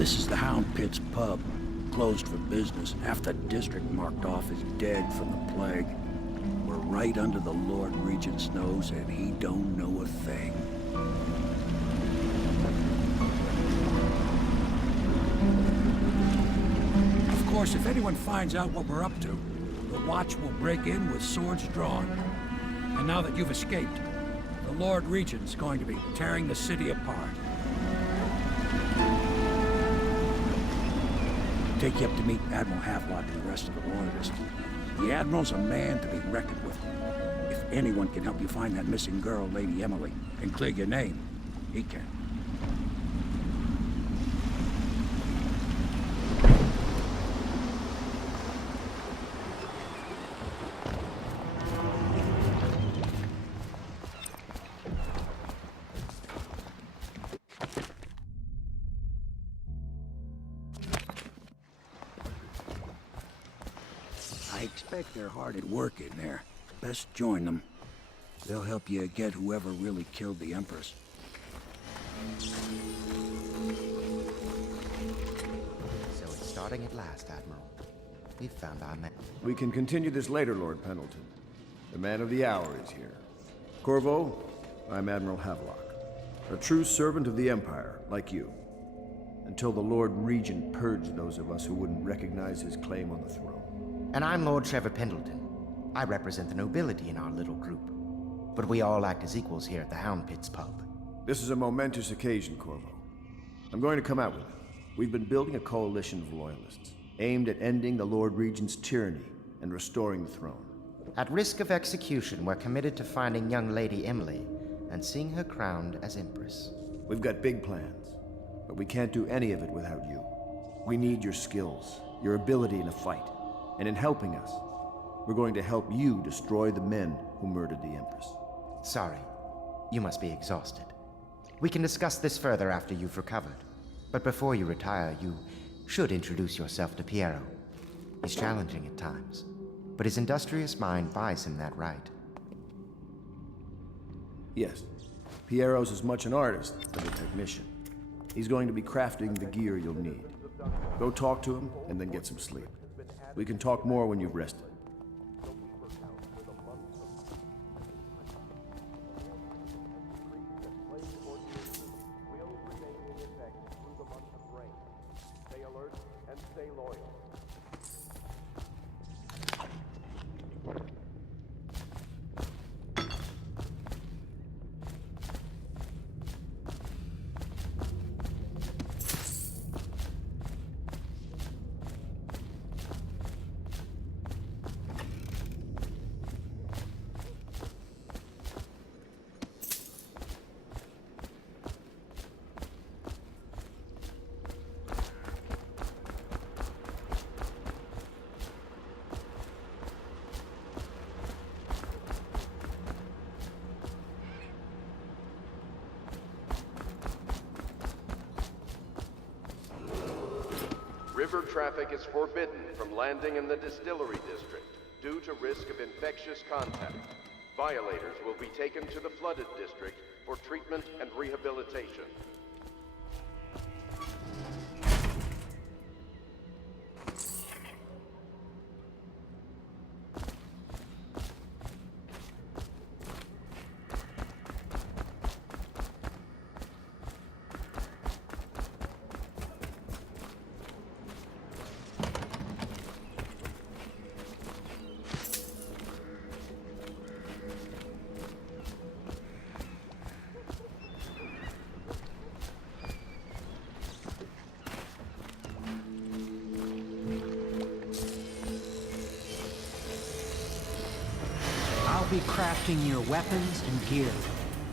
This is the Hound Pit's pub. Closed for business. Half the district marked off as dead from the plague. We're right under the Lord Regent's nose, and he don't know a thing. Of course, if anyone finds out what we're up to, the Watch will break in with swords drawn. And now that you've escaped, the Lord Regent's going to be tearing the city apart. Take you up to meet Admiral Havelock and the rest of the Royalists. The Admiral's a man to be reckoned with. If anyone can help you find that missing girl, Lady Emily, and clear your name, he can. I expect they're hard at work in there. Best join them. They'll help you get whoever really killed the Empress. So it's starting at last, Admiral. We've found our man. We can continue this later, Lord Pendleton. The man of the hour is here. Corvo, I'm Admiral Havelock. A true servant of the Empire, like you. Until the Lord Regent purged those of us who wouldn't recognize his claim on the throne. And I'm Lord Trevor Pendleton. I represent the nobility in our little group. But we all act as equals here at the Hound Pit's pub. This is a momentous occasion, Corvo. I'm going to come out with it. We've been building a coalition of loyalists, aimed at ending the Lord Regent's tyranny and restoring the throne. At risk of execution, we're committed to finding young Lady Emily and seeing her crowned as Empress. We've got big plans, but we can't do any of it without you. We need your skills, your ability in a fight. And in helping us, we're going to help you destroy the men who murdered the Empress. Sorry. You must be exhausted. We can discuss this further after you've recovered. But before you retire, you should introduce yourself to Piero. He's challenging at times, but his industrious mind buys him that right. Yes. Piero's as much an artist as a technician. He's going to be crafting the gear you'll need. Go talk to him, and then get some sleep. We can talk more when you've rested. Stay alert and stay loyal. River traffic is forbidden from landing in the distillery district due to risk of infectious contact. Violators will be taken to the flooded district for treatment and rehabilitation. I'll be crafting your weapons and gear,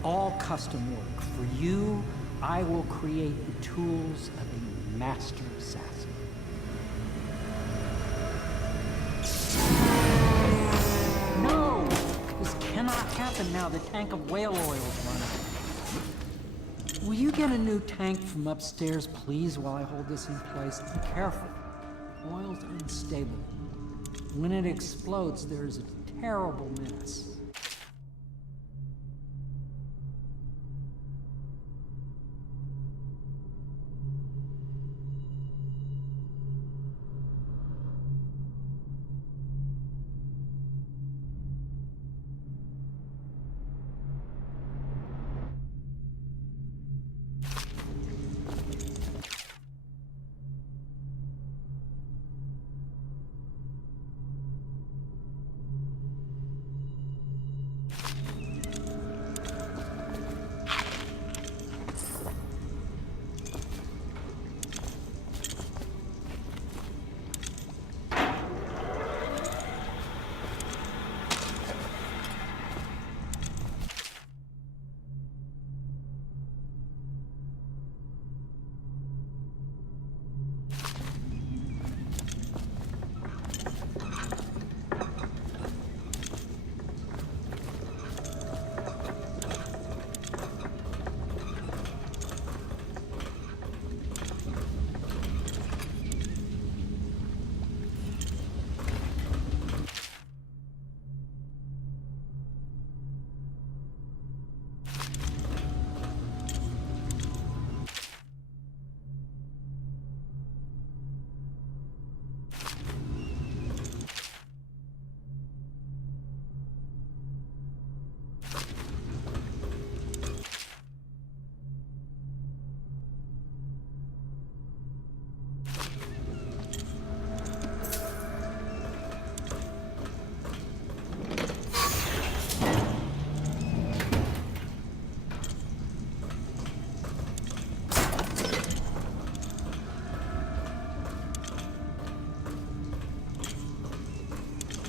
all custom work. For you, I will create the tools of a master assassin. No! This cannot happen now. The tank of whale oil is running. Will you get a new tank from upstairs, please, while I hold this in place? Be careful. Oil's unstable. When it explodes, there's a terrible mess.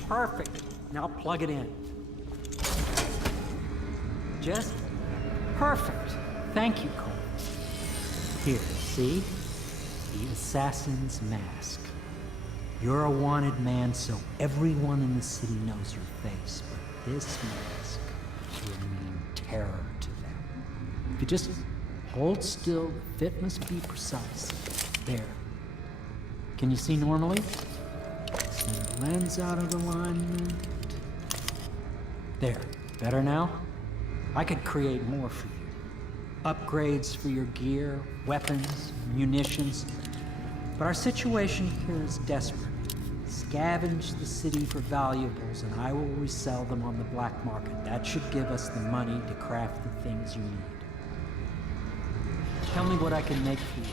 Perfect. Now plug it in. Just perfect. Thank you, Cole. Here, see? The assassin's mask. You're a wanted man, so everyone in the city knows your face, but this mask will mean terror to them. If you just hold still, the fit must be precise. There. Can you see normally? Send the lens out of alignment. There. Better now? I could create more for you. Upgrades for your gear, weapons, munitions. But our situation here is desperate. Scavenge the city for valuables, and I will resell them on the black market. That should give us the money to craft the things you need. Tell me what I can make for you.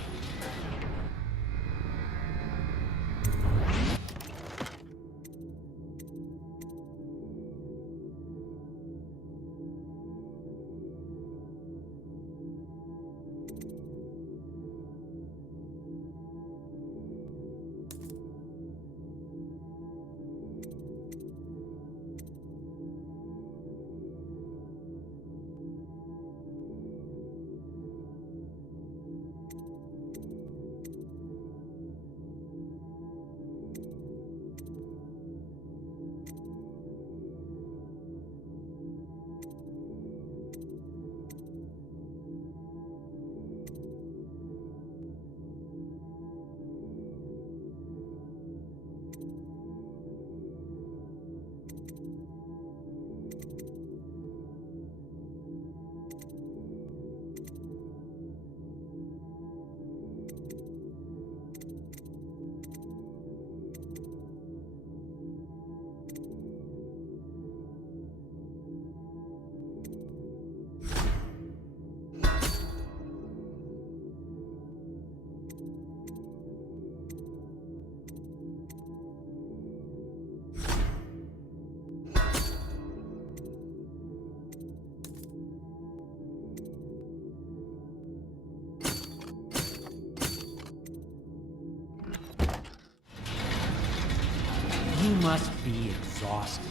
You must be exhausted.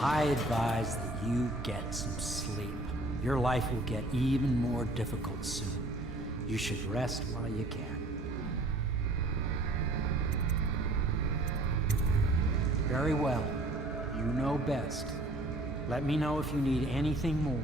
I advise that you get some sleep. Your life will get even more difficult soon. You should rest while you can. Very well. You know best. Let me know if you need anything more.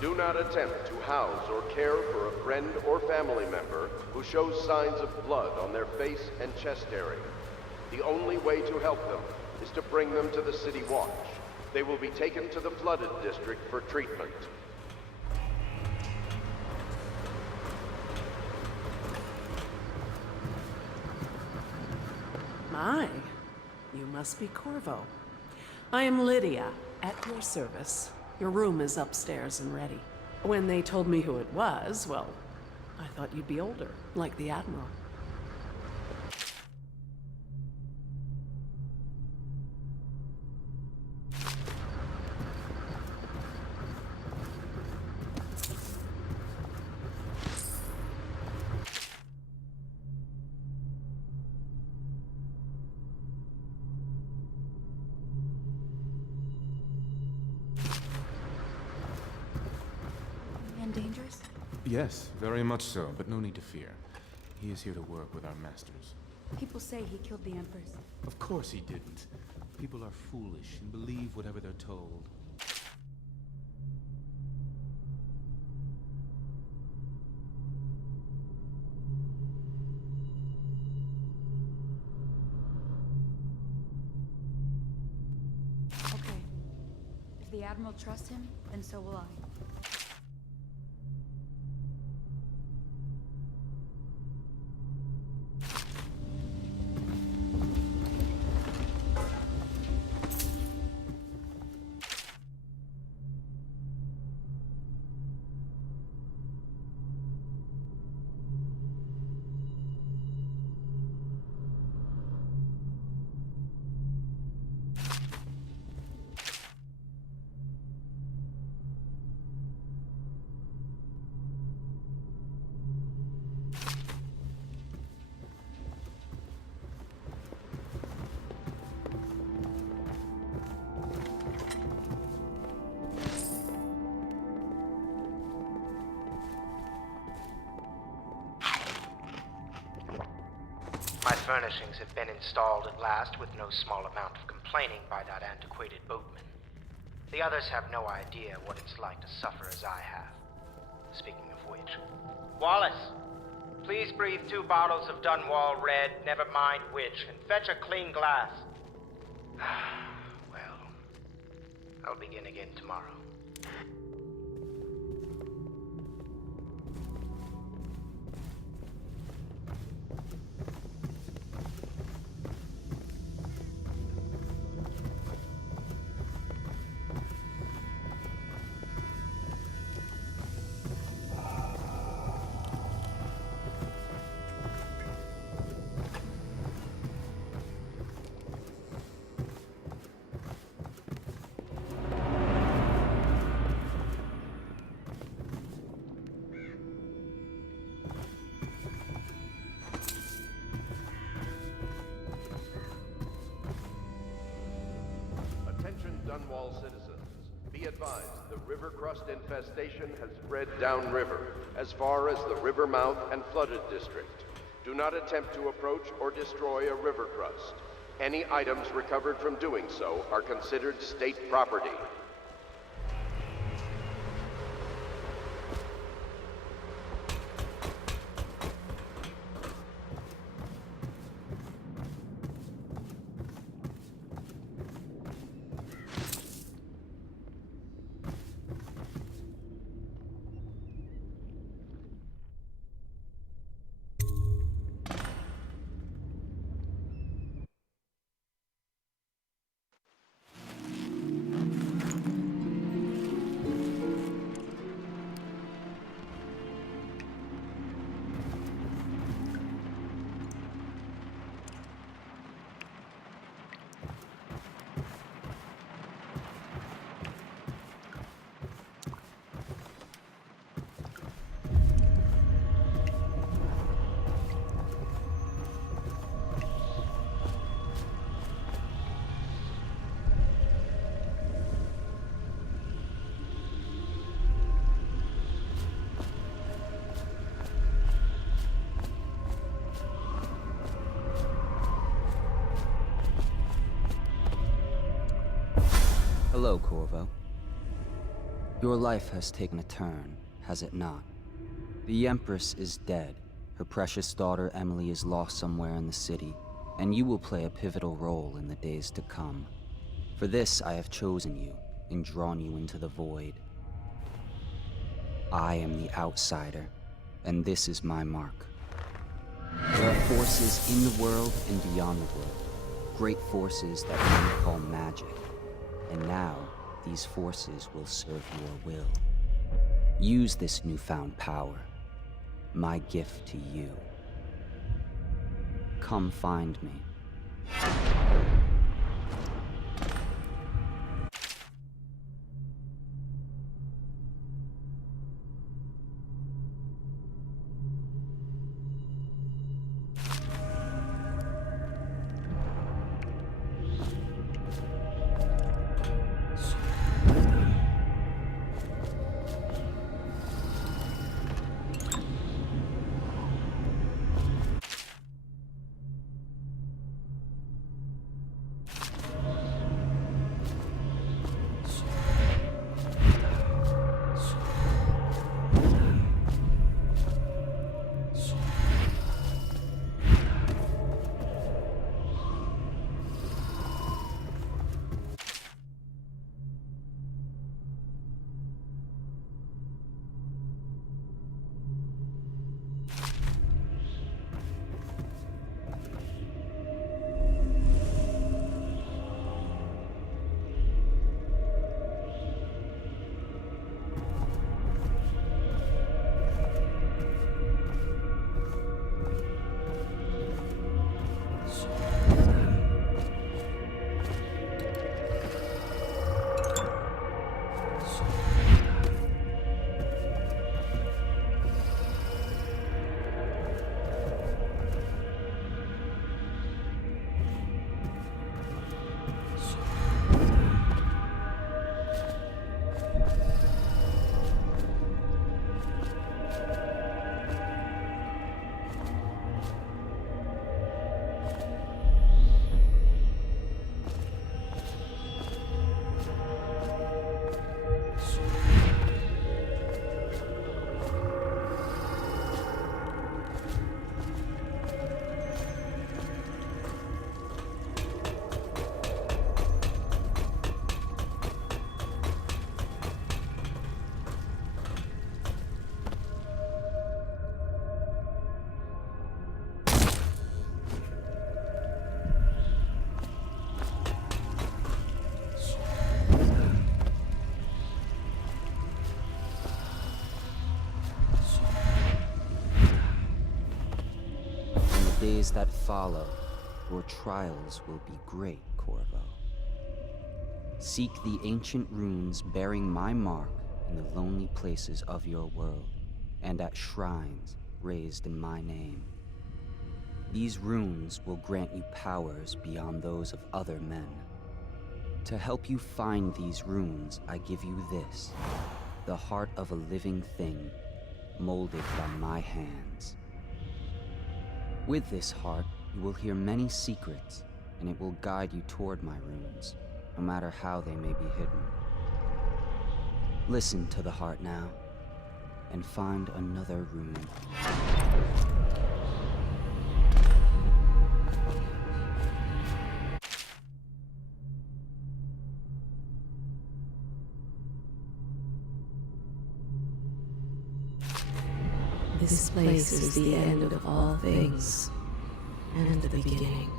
Do not attempt to house or care for a friend or family member who shows signs of blood on their face and chest area. The only way to help them is to bring them to the City Watch. They will be taken to the flooded district for treatment. My, you must be Corvo. I am Lydia, at your service. Your room is upstairs and ready. When they told me who it was, well, I thought you'd be older, like the Admiral. And dangerous? Yes, very much so, but no need to fear. He is here to work with our masters. People say he killed the Empress. Of course he didn't. People are foolish and believe whatever they're told. Okay. If the Admiral trusts him, then so will I. furnishings have been installed at last with no small amount of complaining by that antiquated boatman. The others have no idea what it's like to suffer as I have. Speaking of which... Wallace! Please breathe 2 bottles of Dunwall Red, never mind which, and fetch a clean glass. Well, I'll begin again tomorrow. Dunwall citizens, be advised the river crust infestation has spread downriver, as far as the river mouth and flooded district. Do not attempt to approach or destroy a river crust. Any items recovered from doing so are considered state property. Hello, Corvo. Your life has taken a turn, has it not? The Empress is dead. Her precious daughter Emily is lost somewhere in the city, and you will play a pivotal role in the days to come. For this, I have chosen you and drawn you into the void. I am the outsider, and this is my mark. There are forces in the world and beyond the world, great forces that men call magic. And now, these forces will serve your will. Use this newfound power, my gift to you. Come find me. days that follow, your trials will be great, Corvo. Seek the ancient runes bearing my mark in the lonely places of your world, and at shrines raised in my name. These runes will grant you powers beyond those of other men. To help you find these runes, I give you this, the heart of a living thing, molded by my hands. With this heart, you will hear many secrets, and it will guide you toward my runes, no matter how they may be hidden. Listen to the heart now, and find another rune. This place is the end of all things, and the beginning.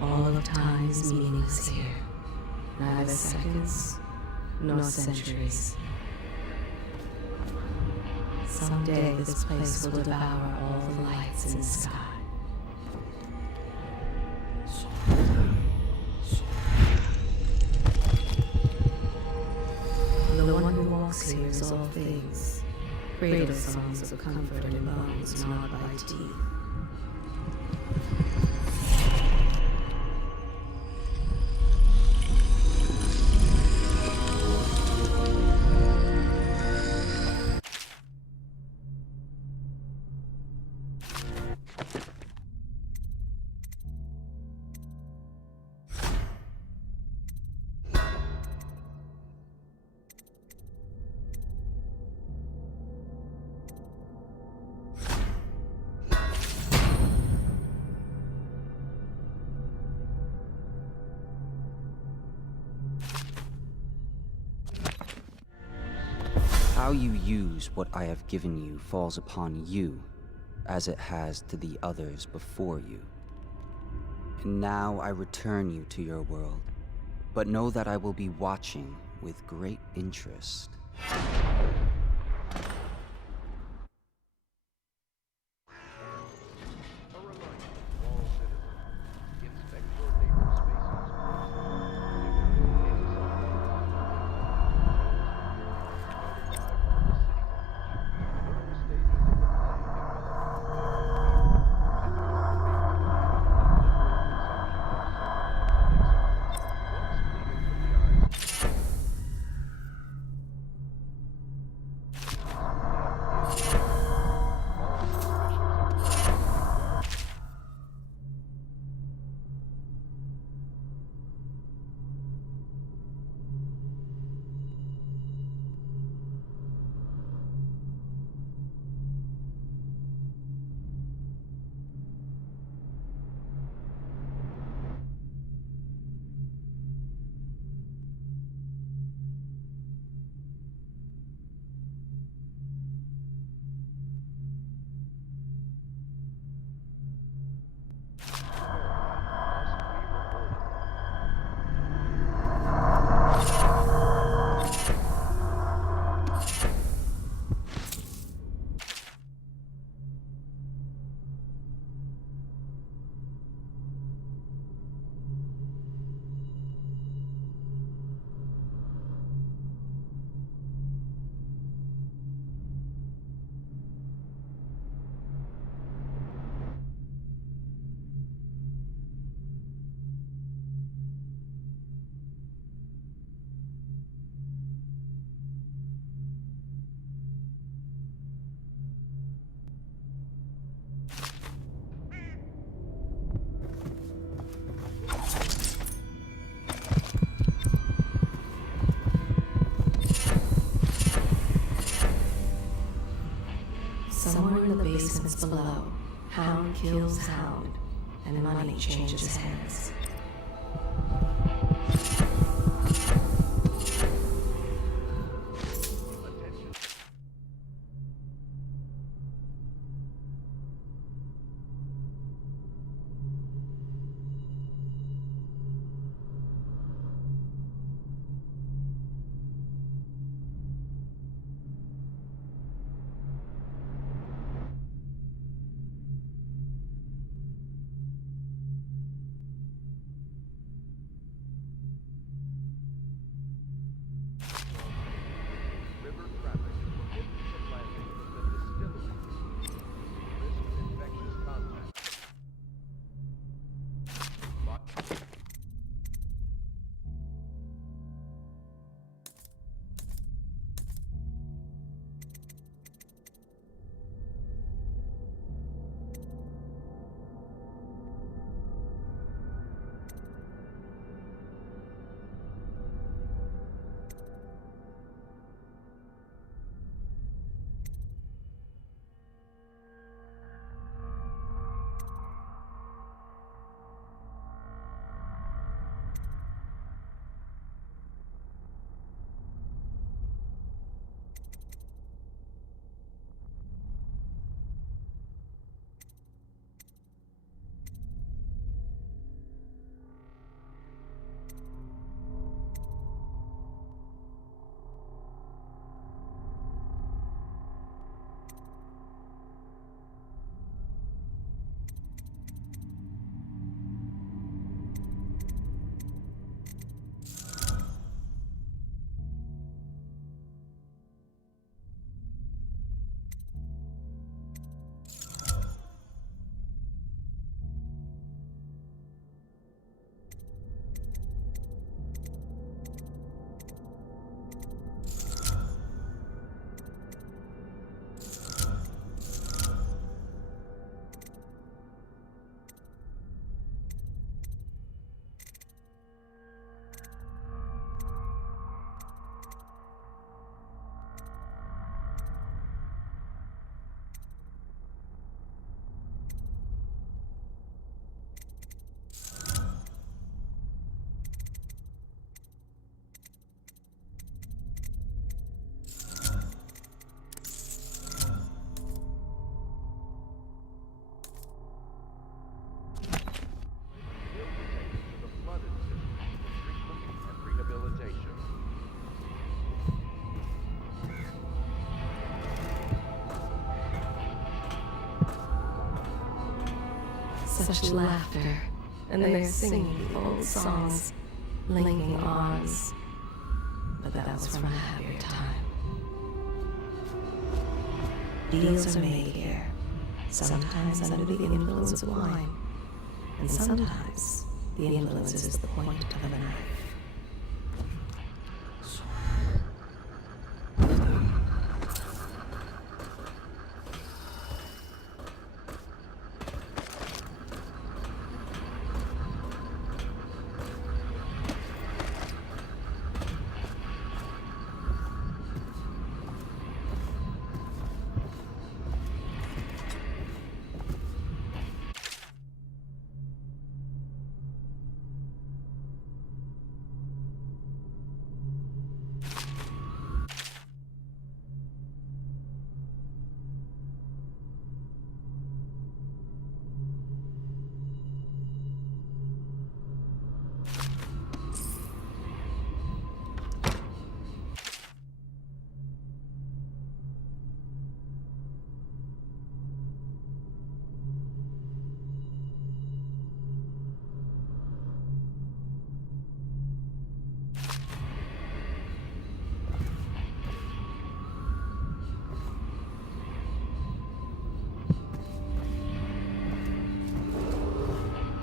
All of time is meaningless here. Neither seconds, nor centuries. Someday this place will devour all the lights in the sky. The one who walks here is all things. Cradle songs of comfort and bones gnawed by teeth. How you use what I have given you falls upon you, as it has to the others before you. And now I return you to your world, but know that I will be watching with great interest. Somewhere in the basements below, hound kills hound, and money changes hands. River traffic is forbidden from landing in the distillery due to risk of infectious contact. Such laughter, and they're singing old songs, linking arms. But that was from a happier time. Deals are made here, sometimes under the influence of wine, and sometimes the influence is the point of a knife.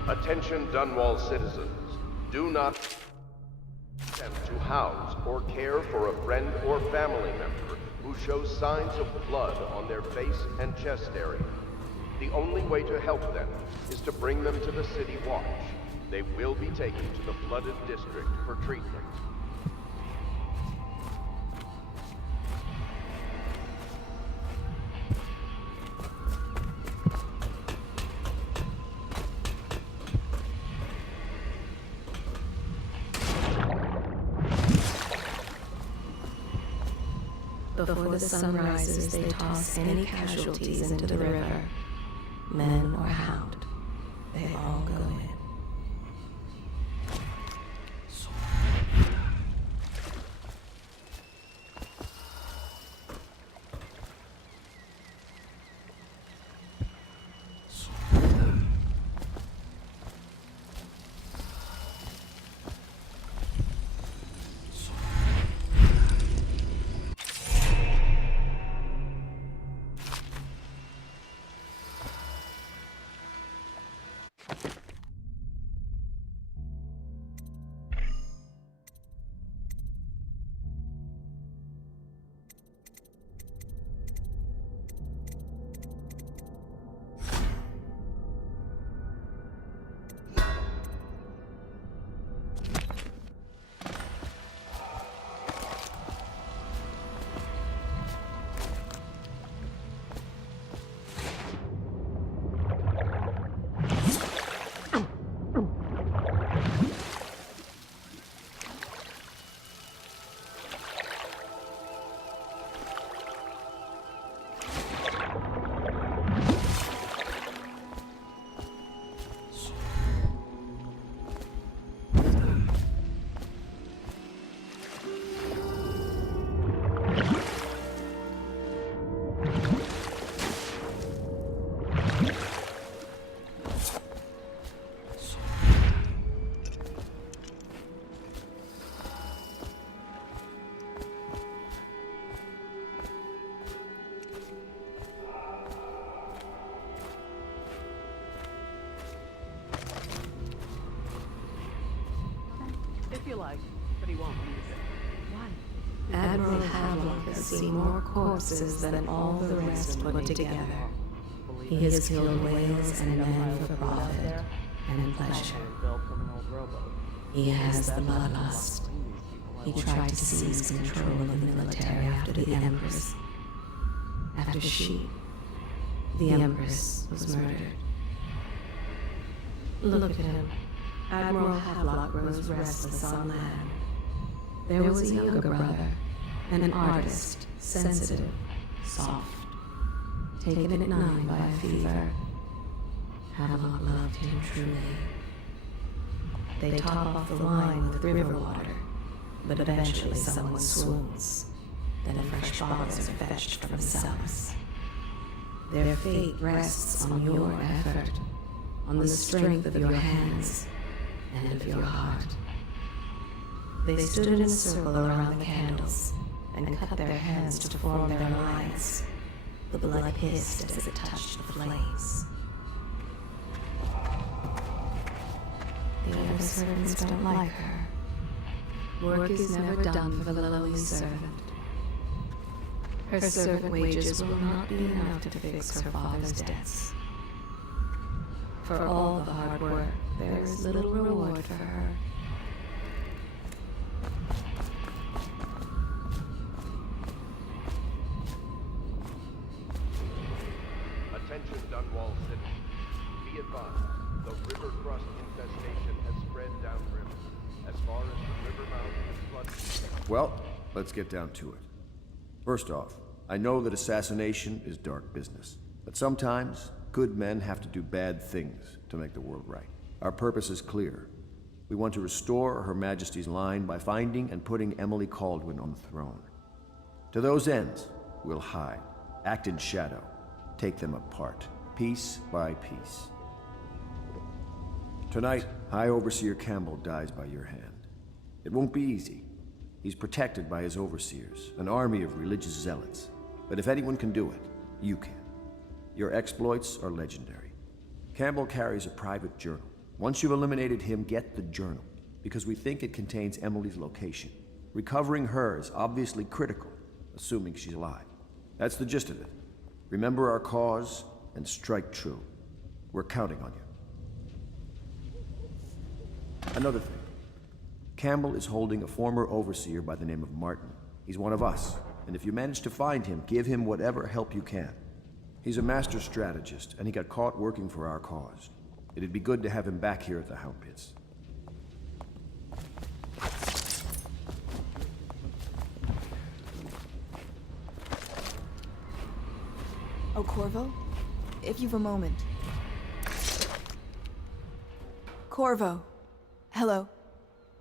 Attention Dunwall citizens, do not attempt to house or care for a friend or family member who shows signs of blood on their face and chest area. The only way to help them is to bring them to the City Watch. They will be taken to the flooded district for treatment. Before the sun rises, they toss any casualties into the river. Men or hound, they all go in. If you like, but he won't use it. Why? Admiral Havelock has seen more corpses than all the rest put together. He has killed whales and men for profit and pleasure. He has the bloodlust. He tried to seize control of the military after the Empress. After she, the Empress, was murdered. Look at him. Admiral Havelock grows restless on land. There was a younger brother, an artist, sensitive, soft, taken at 9 by a fever. Havelock loved him truly. They top off the wine with river water, but eventually someone swoons. Then fresh bottles are fetched from the cellars. Their fate rests on your effort, on the strength of your hands and of your heart. They stood in a circle around the candles and cut their hands to form their lines. The blood hissed as it touched the flames. The other servants don't like her. Work is never done for the lowly servant. Her servant wages will not be enough to fix her father's debts. For all the hard work, there is little reward for her. Attention, Dunwall City. Be advised, the river crust infestation has spread downriver, as far as the river mouth has flooded. Well, let's get down to it. First off, I know that assassination is dark business, but sometimes good men have to do bad things to make the world right. Our purpose is clear. We want to restore Her Majesty's line by finding and putting Emily Kaldwin on the throne. To those ends, we'll hide, act in shadow, take them apart, piece by piece. Tonight, High Overseer Campbell dies by your hand. It won't be easy. He's protected by his overseers, an army of religious zealots. But if anyone can do it, you can. Your exploits are legendary. Campbell carries a private journal. Once you've eliminated him, get the journal, because we think it contains Emily's location. Recovering her is obviously critical, assuming she's alive. That's the gist of it. Remember our cause and strike true. We're counting on you. Another thing. Campbell is holding a former overseer by the name of Martin. He's one of us, and if you manage to find him, give him whatever help you can. He's a master strategist, and he got caught working for our cause. It'd be good to have him back here at the Hound Pits. Oh, Corvo? If you've a moment. Corvo. Hello.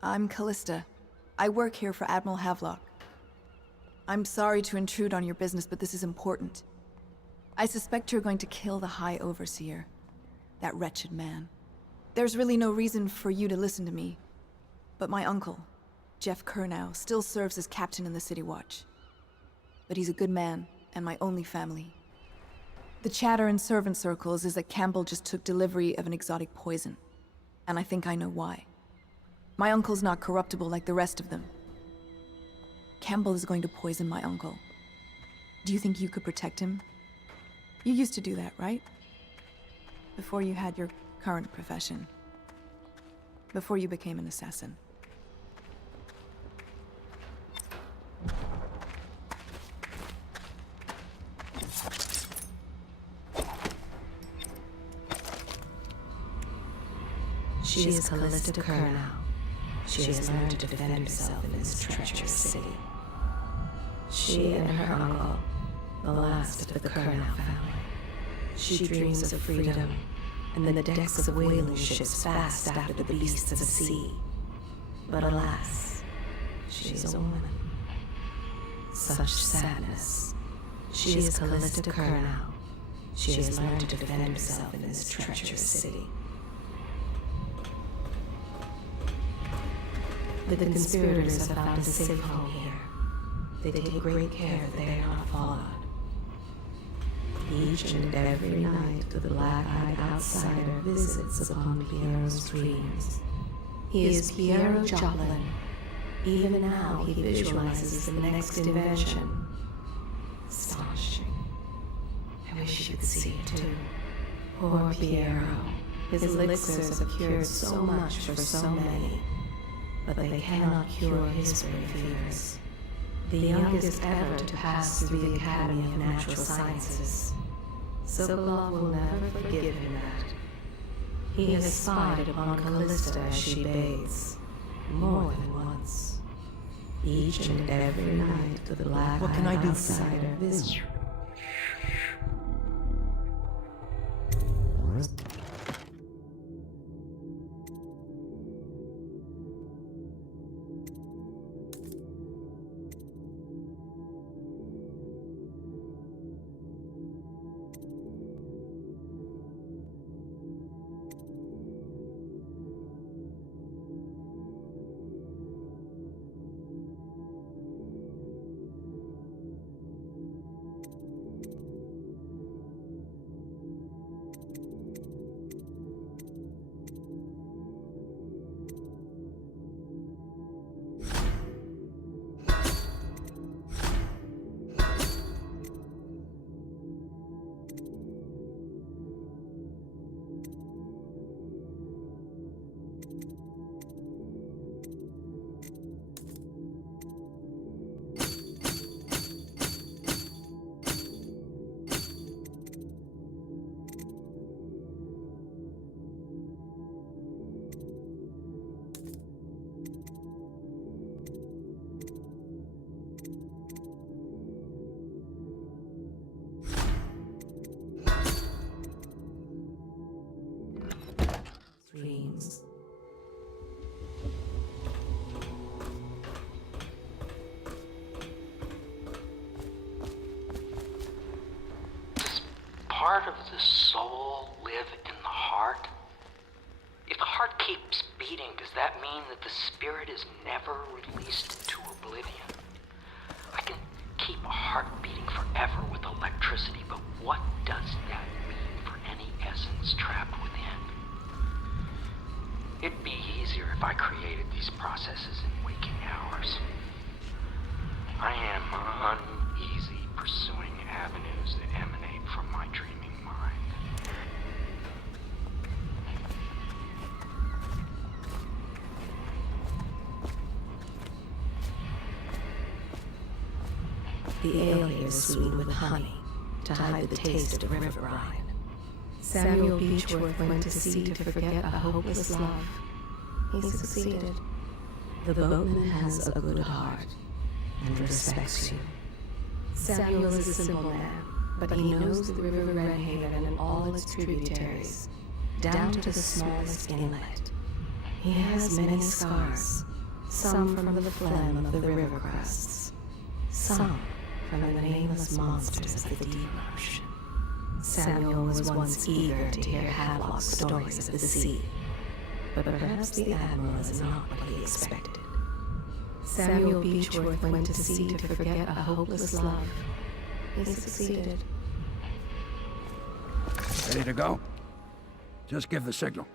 I'm Callista. I work here for Admiral Havelock. I'm sorry to intrude on your business, but this is important. I suspect you're going to kill the High Overseer. That wretched man. There's really no reason for you to listen to me. But my uncle, Jeff Kernow, still serves as captain in the City Watch. But he's a good man, and my only family. The chatter in servant circles is that Campbell just took delivery of an exotic poison. And I think I know why. My uncle's not corruptible like the rest of them. Campbell is going to poison my uncle. Do you think you could protect him? You used to do that, right? Before you had your current profession. Before you became an assassin. She is Callista Kernow. She has learned to defend herself in this treacherous city. She and her uncle, the last of the Kernow family. She dreams of freedom, and the decks of whaling ships fast after the beasts of the sea. But alas, she is a woman. Such sadness. She is Callista Kernow. She has learned to defend herself in this treacherous city. The conspirators have found a safe home here. They take great care that they are not followed. Each and every night the black-eyed outsider visits upon Piero's dreams. He is Piero Joplin. Even now he visualizes the next invention. Astonishing. I wish you could see it too. Poor Piero. His elixirs have cured so much for so many. But they cannot cure his spring fevers. The youngest ever to pass through the Academy of Natural Sciences. Sokolov will never forgive him that. He has spied upon Callista as she bathes, more than once. Each and every night the black-eyed outsider visits. Dreams. Does part of the soul live in the heart? If the heart keeps beating, does that mean that the spirit is never released to oblivion? I can keep a heart beating forever with electricity, but what does that mean for any essence trapped within? It'd be easier if I created these processes in waking hours. I am uneasy pursuing avenues that emanate from my dreaming mind. The ale here is sweetened with honey to hide the taste of river brine. Samuel Beechworth went to sea to forget a hopeless love. He succeeded. The boatman has a good heart and respects you. Samuel is a simple man, but he knows the River Redhaven and all its tributaries, down to the smallest inlet. He has many scars, some from the phlegm of the river crests, some from the nameless monsters of the deep ocean. Samuel was once eager to hear Havelock's stories of the sea, but perhaps the Admiral is not what he expected. Samuel Beechworth went to sea to forget a hopeless love. He succeeded. Ready to go? Just give the signal.